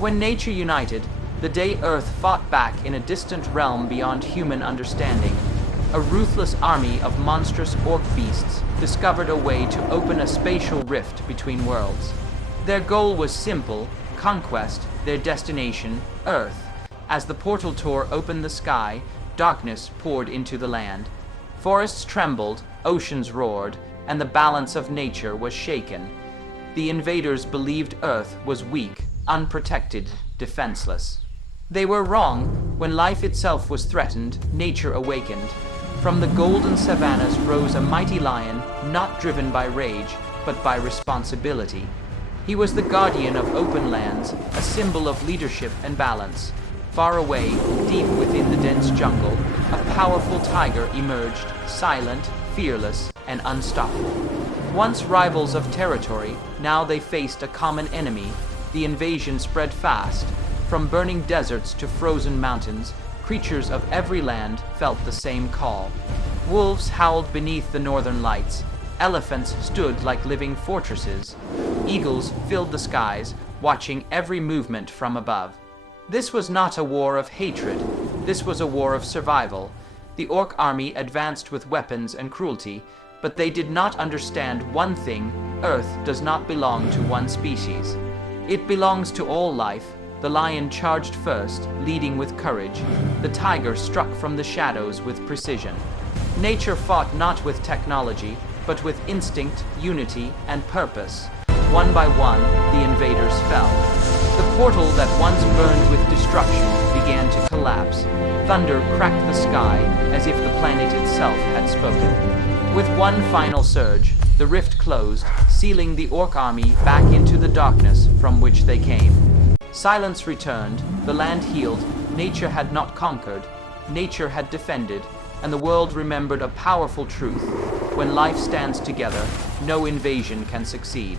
When nature united, the day Earth fought back in a distant realm beyond human understanding, a ruthless army of monstrous orc beasts discovered a way to open a spatial rift between worlds. Their goal was simple: conquest, their destination, Earth. As the portal tore open the sky, darkness poured into the land. Forests trembled, oceans roared, and the balance of nature was shaken. The invaders believed Earth was weak, unprotected, defenseless. They were wrong. When life itself was threatened, nature awakened. From the golden savannas rose a mighty lion, not driven by rage, but by responsibility. He was the guardian of open lands, a symbol of leadership and balance. Far away, deep within the dense jungle, a powerful tiger emerged, silent, fearless, and unstoppable. Once rivals of territory, now they faced a common enemy. The invasion spread fast. From burning deserts to frozen mountains, creatures of every land felt the same call. Wolves howled beneath the northern lights. Elephants stood like living fortresses. Eagles filled the skies, watching every movement from above. This was not a war of hatred. This was a war of survival. The orc army advanced with weapons and cruelty, but they did not understand one thing: Earth does not belong to one species. It belongs to all life. The lion charged first, leading with courage. The tiger struck from the shadows with precision. Nature fought not with technology, but with instinct, unity, and purpose. One by one, the invaders fell. The portal that once burned with destruction began to collapse. Thunder cracked the sky as if the planet itself had spoken. With one final surge, the rift closed, sealing the orc army back into the darkness from which they came. Silence returned, the land healed, nature had not conquered, nature had defended, and the world remembered a powerful truth: when life stands together, no invasion can succeed.